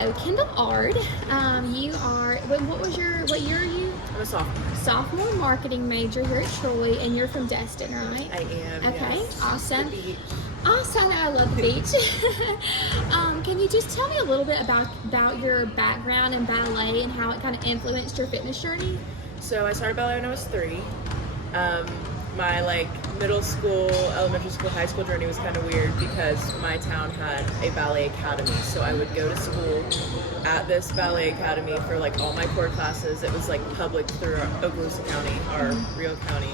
So Kendall Ard, you are, what year are you? I'm a sophomore. Sophomore marketing major here at Troy, and you're from Destin, right? I am. Okay, yes. awesome. The beach. Awesome, I love the beach. Can you just tell me a little bit about your background in ballet and how it kind of influenced your fitness journey? So I started ballet when I was 3. My middle school, elementary school, high school journey was kind of weird because my town had a ballet academy. So I would go to school at this ballet academy for all my core classes. It was public through Okaloosa County, our real county.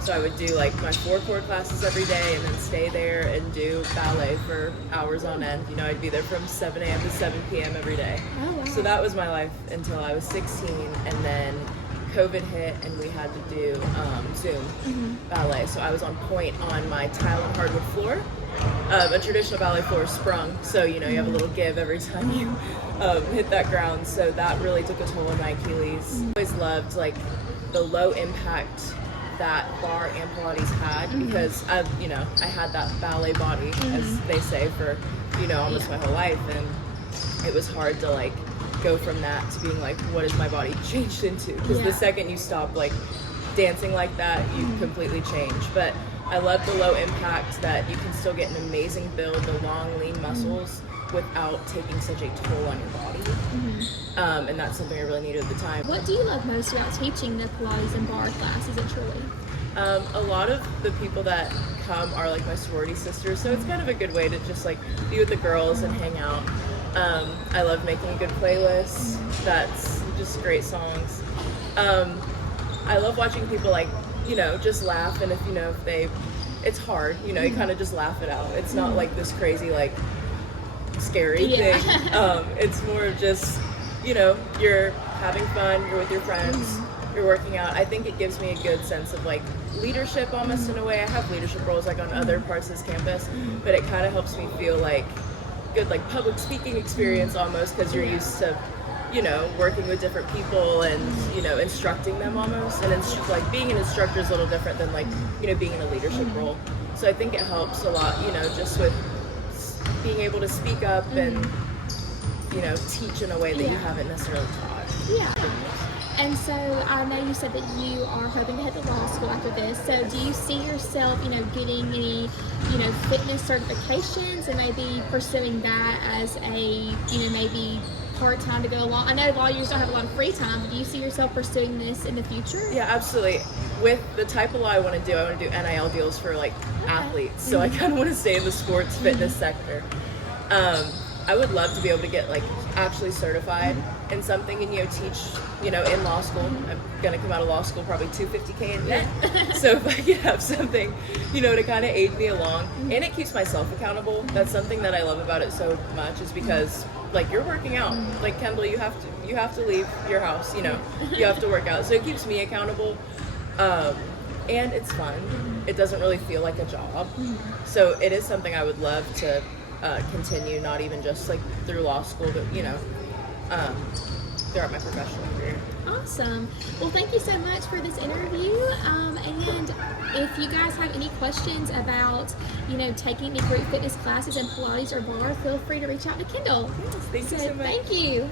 So I would do my 4 core classes every day and then stay there and do ballet for hours on end. I'd be there from 7 a.m. to 7 p.m. every day. Oh, wow. So that was my life until I was 16, and then COVID hit and we had to do Zoom ballet. So I was on point on my tile and hardwood floor. A traditional ballet floor is sprung, so you have a little give every time you hit that ground. So that really took a toll on my Achilles. I always loved the low impact that Barre and Pilates had because I had that ballet body, as they say, for almost my whole life, and it was hard to go from that to being what has my body changed into? Because the second you stop dancing like that, you completely change. But I love the low impact that you can still get an amazing build, the long, lean muscles without taking such a toll on your body. And that's something I really needed at the time. What do you love most about teaching the Pilates and Barre classes at Troy? A lot of the people that come are my sorority sisters, so it's kind of a good way to just be with the girls and hang out. I love making a good playlist. That's just great songs. I love watching people just laugh, and if they, it's hard, you kind of just laugh it out. It's not this crazy scary thing. It's more of just you're having fun, you're with your friends, you're working out. I think it gives me a good sense of leadership almost in a way. I have leadership roles on other parts of this campus, but it kind of helps me feel good public speaking experience almost, because you're used to working with different people and instructing them almost, and being an instructor is a little different than being in a leadership role. So I think it helps a lot just with being able to speak up and teach in a way that you haven't necessarily taught. Yeah. And so I know you said that you are hoping to head to law school after this. So do you see yourself, getting any, fitness certifications and maybe pursuing that as a, maybe part-time to go along? I know lawyers don't have a lot of free time, but do you see yourself pursuing this in the future? Yeah, absolutely. With the type of law I want to do NIL deals for athletes. So I kind of want to stay in the sports fitness sector. I would love to be able to get actually certified in something and teach in law school. I'm gonna come out of law school probably $250K in debt. So if I could have something to kind of aid me along, and it keeps myself accountable. That's something that I love about it so much, is because you're working out. Kendall, you have to leave your house. You have to work out. So it keeps me accountable, and it's fun. It doesn't really feel like a job. So it is something I would love to continue, not even just through law school, but throughout my professional career. Awesome. Well, thank you so much for this interview. And if you guys have any questions about, taking any group fitness classes in Pilates or Barre, feel free to reach out to Kendall. Yes, thank you so much. Thank you.